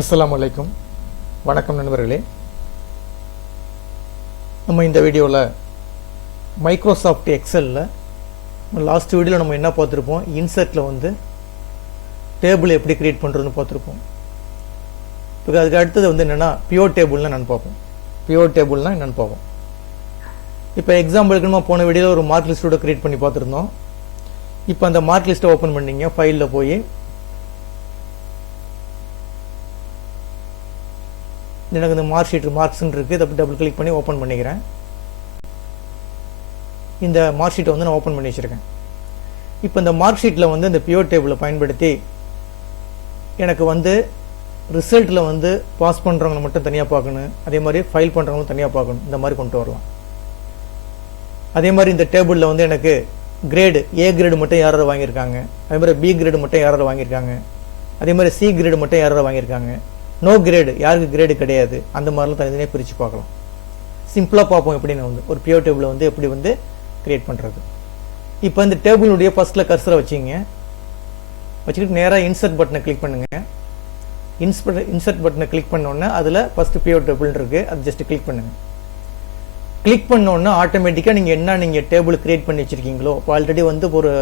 அஸ்ஸலாமு அலைக்கும். வணக்கம் நண்பர்களே. நம்ம இந்த வீடியோவில் மைக்ரோசாஃப்ட் எக்ஸலில் லாஸ்ட் வீடியோவில் நம்ம என்ன பார்த்துருப்போம், இன்சர்ட்டில் வந்து டேபிள் எப்படி க்ரியேட் பண்ணுறதுன்னு பார்த்துருப்போம். இப்போ அதுக்கு அடுத்தது வந்து என்னென்னா பியூர் டேபிள்னால் என்னென்னு பார்ப்போம். பியூர் டேபிள்னால் என்னென்னு பார்ப்போம். இப்போ எக்ஸாம்பிளுக்கு நம்ம போன வீடியோவில் ஒரு மார்க் லிஸ்ட்டோட க்ரியேட் பண்ணி பார்த்துருந்தோம். இப்போ அந்த மார்க் லிஸ்ட்டை ஓப்பன் பண்ணிங்க, ஃபைலில் போய் எனக்கு இந்த மார்க் ஷீட் மார்க்ஸ்ன்னு இருக்குது, இதை டபுள் கிளிக் பண்ணி ஓப்பன் பண்ணிக்கிறேன். இந்த மார்க் ஷீட்டை வந்து நான் ஓப்பன் பண்ணி வச்சுருக்கேன். இப்போ இந்த மார்க் ஷீட்டில் வந்து இந்த பியூர் டேபிளை பயன்படுத்தி எனக்கு வந்து ரிசல்ட்டில் வந்து பாஸ் பண்ணுறவங்களை மட்டும் தனியாக பார்க்கணும், அதே மாதிரி ஃபைல் பண்ணுறவங்களும் தனியாக பார்க்கணும், இந்த மாதிரி கொண்டு வரலாம். அதே மாதிரி இந்த டேபிளில் வந்து எனக்கு கிரேடு ஏ கிரேடு மட்டும் யாராவது வாங்கியிருக்காங்க, அதே மாதிரி பி கிரேடு மட்டும் யாராவது வாங்கியிருக்காங்க, அதே மாதிரி சி கிரேடு மட்டும் யாராவது வாங்கியிருக்காங்க, நோ கிரேடு யாருக்கு கிரேடு கிடையாது, அந்த மாதிரிலாம் தனித்தனியாக பிரித்து பார்க்கலாம். சிம்பிளாக பார்ப்போம் எப்படின்னு வந்து ஒரு பியூர் டேபிளை வந்து எப்படி வந்து கிரியேட் பண்ணுறது. இப்போ இந்த டேபிளுடைய ஃபஸ்ட்டில் கர்சரை வச்சுக்கிட்டு நேராக இன்சர்ட் பட்டனை கிளிக் பண்ணுங்கள். இன்சர்ட் பட்டனை கிளிக் பண்ணோன்னே அதில் ஃபஸ்ட்டு பியூர் டேபிள் இருக்குது, அது ஜஸ்ட்டு கிளிக் பண்ணுங்கள். கிளிக் பண்ணோன்னே ஆட்டோமேட்டிக்காக நீங்கள் டேபிள் கிரியேட் பண்ணி வச்சுருக்கீங்களோ, இப்போ ஆல்ரெடி வந்து ஒரு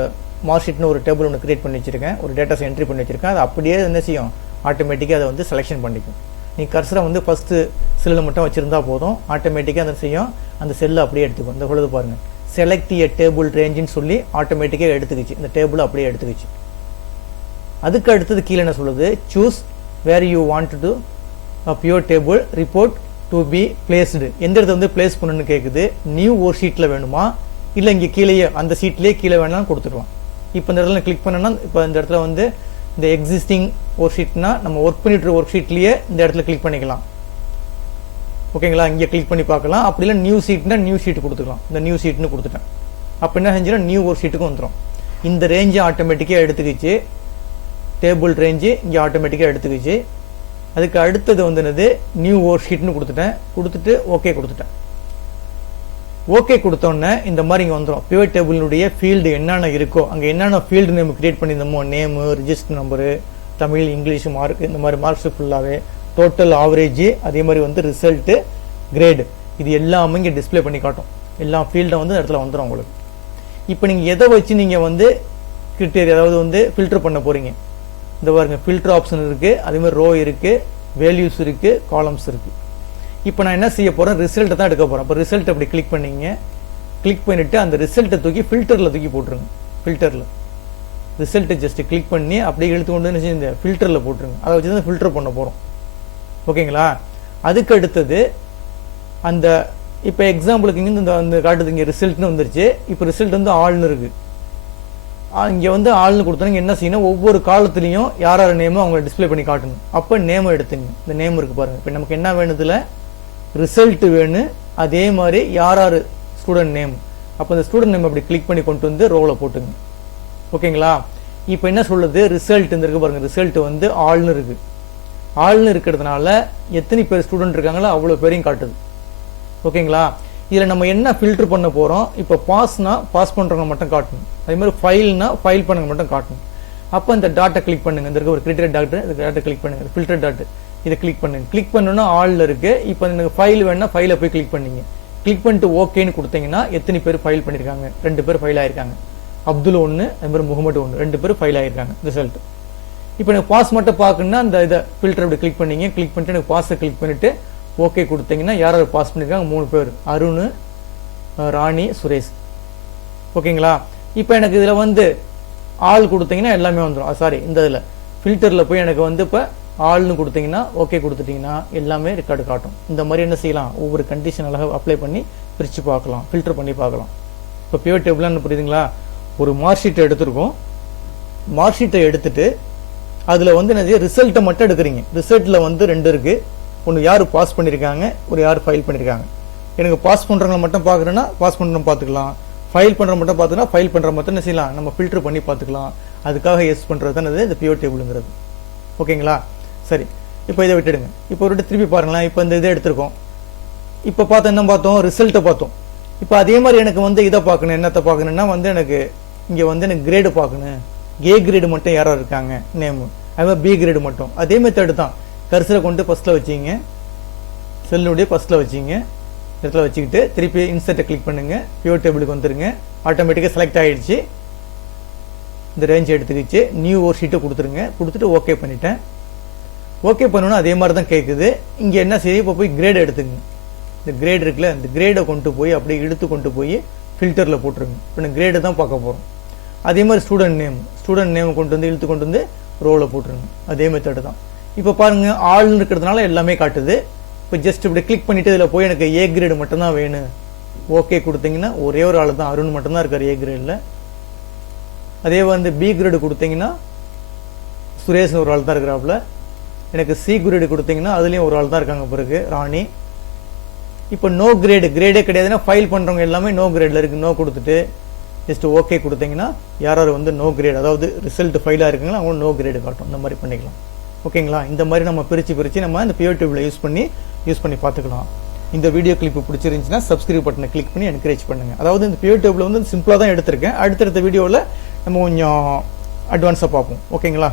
மார்க் ஷீட்னு ஒரு டேபிள் ஒன்று கிரியேட் பண்ணி வச்சுருக்கேன், ஒரு டேட்டாஸ் என்ட்ரி பண்ணி வச்சுருக்கேன், அது அப்படியே என்ன செய்யும், ஆட்டோமேட்டிக்காக அதை வந்து செலெக்ஷன் பண்ணிக்கும். நீங்கள் கர்சரை வந்து ஃபஸ்ட்டு செல்லில் மட்டும் வச்சுருந்தா போதும், ஆட்டோமேட்டிக்காக அதை செய்யும், அந்த செல்லை அப்படியே எடுத்துக்கும். இந்த பொழுது பாருங்கள், செலக்ட் எ டேபிள் ரேஞ்சுன்னு சொல்லி ஆட்டோமேட்டிக்காக எடுத்துக்கிச்சு, இந்த டேபிள் அப்படியே எடுத்துக்கிச்சு. அதுக்கு அடுத்தது கீழே என்ன சொல்லுது, choose where you want to pure table report to be placed, எந்த இடத்துல வந்து பிளேஸ் பண்ணணும்னு கேட்குது. நியூ ஒரு ஷீட்டில் வேணுமா, இல்லை இங்கே கீழேயே அந்த ஷீட்லேயே கீழே வேணாலும் கொடுத்துக்கலாம். இப்போ இந்த இடத்துல கிளிக் பண்ணோன்னா இப்போ இந்த இடத்துல வந்து இந்த எக்ஸிஸ்டிங் ஒர்க் ஷீட்னா நம்ம ஒர்க் பண்ணிட்டு ஒர்க் ஷீட்லேயே இந்த இடத்துல கிளிக் பண்ணிக்கலாம். ஓகேங்களா, இங்கே கிளிக் பண்ணி பார்க்கலாம். அப்படி இல்லை நியூ ஷீட்னா நியூ ஷீட் கொடுத்துக்கலாம். இந்த நியூ ஷீட்னு கொடுத்துட்டேன். அப்போ என்ன செஞ்சிடும், நியூ ஒர்க் ஷீட்டுக்கு வந்துடும். இந்த ரேஞ்சை ஆட்டோமேட்டிக்காக எடுத்துக்கிச்சு, டேபிள் ரேஞ்சு இங்கே ஆட்டோமேட்டிக்காக எடுத்துக்கிச்சு. அதுக்கு அடுத்தது வந்து என்னது, நியூ ஒர்க் ஷீட்னு கொடுத்துட்டு ஓகே கொடுத்துட்டேன். ஓகே கொடுத்தோன்னே இந்த மாதிரி இங்கே வந்துடும். பியூர் டேபிளுடைய ஃபீல்டு என்னென்ன இருக்கோ அங்கே என்னென்ன ஃபீல்டு நேம் கிரியேட் பண்ணியிருந்தோமோ, name, register number, Tamil, English, mark, இந்த மாதிரி மார்க்ஸ் ஃபுல்லாகவே டோட்டல் ஆவரேஜ், அதே மாதிரி வந்து ரிசல்ட்டு, கிரேடு, இது எல்லாமே இங்கே டிஸ்பிளே பண்ணி காட்டும். எல்லா ஃபீல்டை வந்து இடத்துல வந்துடும் உங்களுக்கு. இப்போ நீங்கள் எதை வச்சு நீங்கள் வந்து கிரிட்டேரியா அதாவது வந்து ஃபில்டர் பண்ண போகிறீங்க, இந்த பாருங்க ஃபில்டர் ஆப்ஷன் இருக்குது, அதே மாதிரி ரோ இருக்குது, வேல்யூஸ் இருக்குது, காலம்ஸ் இருக்குது. இப்போ நான் என்ன செய்ய போகிறேன், ரிசல்ட்டை தான் எடுக்க போகிறேன். அப்போ ரிசல்ட் அப்படி கிளிக் பண்ணிங்க, கிளிக் பண்ணிவிட்டு அந்த ரிசல்ட்டை தூக்கி ஃபில்டரில் தூக்கி போட்டுருங்க. ஃபில்டரில் ரிசல்ட்டை ஜஸ்ட்டு கிளிக் பண்ணி அப்படியே இழுத்து கொண்டு வந்து இந்த ஃபில்டரில் போட்டுருங்க. அதை வச்சு தான் ஃபில்டர் பண்ண போகிறோம். ஓகேங்களா, அதுக்கு அடுத்தது அந்த இப்போ எக்ஸாம்பிளுக்கு இங்கே இந்த அந்த காட்டுது, இங்கே ரிசல்ட்னு வந்துருச்சு. இப்போ ரிசல்ட் வந்து ஆள்னு இருக்குது. இங்கே வந்து ஆள்னு கொடுத்தோன்னா என்ன செய்யணும், ஒவ்வொரு காலத்துலேயும் யார் யார் நேமோ அவங்க டிஸ்பிளே பண்ணி காட்டணும். அப்போ நேமை எடுத்துங்க. இந்த நேம் இருக்குது பாருங்கள். இப்போ நமக்கு என்ன வேணுதில் ரிசல்ட் வேணும், அதே மாதிரி யார் யார் ஸ்டூடெண்ட் நேம். அப்போ இந்த ஸ்டூடெண்ட் நேம் அப்படி கிளிக் பண்ணி கொண்டு வந்து ரோவில் போட்டுங்க. ஓகேங்களா, இப்போ என்ன சொல்லுது, ரிசல்ட் இருக்கு பாருங்கள், ரிசல்ட் வந்து ஆள்னு இருக்குது. ஆள்னு இருக்கிறதுனால எத்தனை பேர் ஸ்டூடெண்ட் இருக்காங்களோ அவ்வளோ பேரையும் காட்டுது. ஓகேங்களா, இதில் நம்ம என்ன ஃபில்டர் பண்ண போகிறோம், இப்போ பாஸ்னா பாஸ் பண்ணுறவங்க மட்டும் காட்டணும், அதே மாதிரி ஃபைல்னா ஃபைல் பண்ணுங்க மட்டும் காட்டணும். அப்போ இந்த டாட்டை கிளிக் பண்ணுங்கள். இந்த இருக்க ஒரு கிரிட்டர் டாக்டர், இந்த டாட்டை கிளிக் பண்ணுங்கள், ஃபில்டர் டாட்டு இதை கிளிக் பண்ணுங்க. கிளிக் பண்ணணும்னா ஆளில் இருக்குது. இப்போ எனக்கு ஃபைல் வேணுன்னா ஃபைலை போய் கிளிக் பண்ணிங்க. கிளிக் பண்ணிட்டு ஓகேன்னு கொடுத்தீங்கன்னா எத்தனை பேர் ஃபைல் பண்ணியிருக்காங்க, 2 பேர் ஃபைல் ஆகிருக்காங்க. அப்துல் 1, அதே மாதிரி முகமது 1, 2 பேர் ஃபைல் ஆகிருக்காங்க ரிசல்ட். இப்போ எனக்கு பாஸ் மட்டும் பார்க்கணுன்னா அந்த இதை ஃபில்டர் அப்படி கிளிக் பண்ணிங்க. கிளிக் பண்ணிட்டு எனக்கு பாஸை கிளிக் பண்ணிவிட்டு ஓகே கொடுத்தீங்கன்னா யார் யார் பாஸ் பண்ணியிருக்காங்க, 3 பேர், அருண், ராணி, சுரேஷ். ஓகேங்களா, இப்போ எனக்கு இதில் வந்து ஆள் கொடுத்தீங்கன்னா எல்லாமே வந்துடும். சாரி, இந்த இதில் ஃபில்டரில் போய் எனக்கு வந்து இப்போ ஆள்னு கொடுத்தீங்கன்னா ஓகே கொடுத்துட்டிங்கன்னா எல்லாமே ரெக்கார்டு காட்டும். இந்த மாதிரி என்ன செய்யலாம், ஒவ்வொரு கண்டிஷன் அழகாக அப்ளை பண்ணி பிரித்து பார்க்கலாம், ஃபில்டர் பண்ணி பார்க்கலாம். இப்போ பியூர் டேபிள்னு புரியுதுங்களா, ஒரு மார்க் ஷீட்டை எடுத்துருக்கோம். மார்க் ஷீட்டை எடுத்துட்டு அதில் வந்து என்ன ரிசல்ட்டை மட்டும் எடுக்கிறீங்க. ரிசல்ட்டில் வந்து 2 இருக்குது. ஒன்று யார் பாஸ் பண்ணியிருக்காங்க, ஒரு யார் ஃபைல் பண்ணியிருக்காங்க. எனக்கு பாஸ் பண்ணுறவங்களை மட்டும் பார்க்குறேன்னா பாஸ் பண்ணுறவங்க பார்த்துக்கலாம், ஃபைல் பண்ணுற மட்டும் பார்த்துக்கலாம், ஃபைல் பண்ணுற மட்டும் என்ன செய்யலாம், நம்ம ஃபில்டர் பண்ணி பார்த்துக்கலாம். அதுக்காக எஸ் பண்ணுறது தான் இந்த பியூர் டேபிளுங்கிறது. ஓகேங்களா, சரி, இப்போ இதை விட்டுடுங்க. இப்போ ஒரு திருப்பி பாருங்களேன். இப்போ இந்த இதை எடுத்திருக்கோம். இப்போ பார்த்தோம், என்ன பார்த்தோம், ரிசல்ட்டை பார்த்தோம். இப்போ அதே மாதிரி எனக்கு வந்து இதை பார்க்கணும், என்னத்தை பார்க்கணுன்னா வந்து எனக்கு இங்கே வந்து எனக்கு கிரேடு பார்க்கணும். ஏ கிரேடு மட்டும் யாராவது இருக்காங்க நேமு, அது மாதிரி பி கிரேடு மட்டும் அதே மெத்தட் தான். கர்சரை கொண்டு ஃபஸ்ட்டில் வச்சிங்க, செல்லுடைய ஃபஸ்ட்டில் வச்சிங்க, இடத்துல வச்சுக்கிட்டு திருப்பி இன்சர்ட்டை கிளிக் பண்ணுங்கள். பியூர் டேபிளுக்கு வந்துடுங்க. ஆட்டோமேட்டிக்காக செலக்ட் ஆகிடுச்சு. இந்த ரேஞ்ச் எடுத்துக்கிச்சு. நியூ ஒரு ஷீட்டை கொடுத்துருங்க. கொடுத்துட்டு ஓகே பண்ணிட்டேன். ஓகே பண்ணணும்னா அதே மாதிரி தான் கேட்குது. இங்கே என்ன செய்யும், இப்போ போய் கிரேட் எடுத்துங்க. இந்த கிரேட் இருக்குல்ல, இந்த கிரேடை கொண்டு போய் அப்படியே இழுத்து கொண்டு போய் ஃபில்டரில் போட்டுருங்க. இப்போ நான் கிரேடு தான் பார்க்க போகிறோம். அதே மாதிரி ஸ்டூடெண்ட் நேம் கொண்டு வந்து இழுத்து கொண்டு வந்து ரோவில் போட்டுருங்க. அதே மெத்தடு தான். இப்போ பாருங்கள், ஆள்னு இருக்கிறதுனால எல்லாமே காட்டுது. இப்போ ஜஸ்ட் இப்படி கிளிக் பண்ணிவிட்டு இதில் போய் எனக்கு ஏ கிரேடு மட்டும்தான் வேணும், ஓகே கொடுத்தீங்கன்னா ஒரே ஒரு ஆள் தான், அருண் மட்டும்தான் இருக்கார் ஏ கிரேடில். அதே வந்து பி கிரேடு கொடுத்தீங்கன்னா சுரேஷ்னு ஒரு ஆள் தான் இருக்கிறாப்புல. எனக்கு சி கிரேடு கொடுத்தீங்கன்னா அதுலேயும் ஒரு ஆள் தான் இருக்காங்க பிறகு ராணி. இப்போ நோ கிரேடே கிடையாதுன்னா ஃபைல் பண்ணுறவங்க எல்லாமே நோ கிரேடில் இருக்குது. நோ கொடுத்துட்டு ஜஸ்ட் ஓகே கொடுத்தீங்கன்னா யார் வந்து நோ கிரேட், அதாவது ரிசல்ட் ஃபைலாக இருக்குங்களா அவங்க நோ கிரேடு காட்டும். இந்த மாதிரி பண்ணிக்கலாம். ஓகேங்களா? இந்த மாதிரி நம்ம பிரித்து நம்ம இந்த பியூர் டேபிளை யூஸ் பண்ணி பார்த்துக்கலாம். இந்த வீடியோ கிளிப்பு பிடிச்சிருந்துச்சுன்னா சப்ஸ்கிரைப் பட்டனை கிளிக் பண்ணி என்கரேஜ் பண்ணுங்கள். அதாவது இந்த பியூர் டேபிளை வந்து சிம்பிளாக தான் எடுத்திருக்கேன். அடுத்தடுத்த வீடியோவில் நம்ம கொஞ்சம் அட்வான்ஸாக பார்ப்போம். ஓகேங்களா?